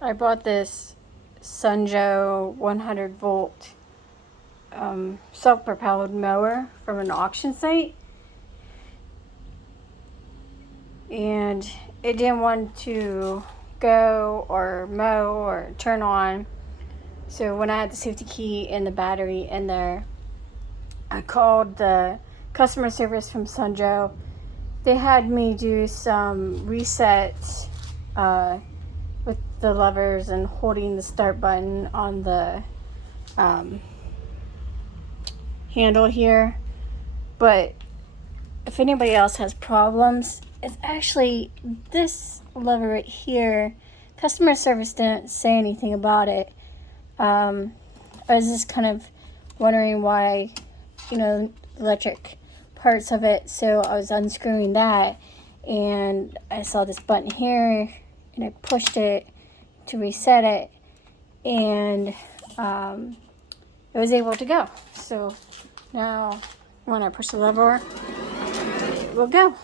I bought this SunJoe 100 volt self-propelled mower from an auction site, and it didn't want to go or mow or turn on. So when I had the safety key and the battery in there, I called the customer service from SunJoe. They had me do some resets with the levers and holding the start button on the handle here. But if anybody else has problems, it's actually this lever right here. Customer service didn't say anything about it. I was just kind of wondering why, electric parts of it. So I was unscrewing that, and I saw this button here, and I pushed it to reset it, and it was able to go. So now when I push the lever, it will go.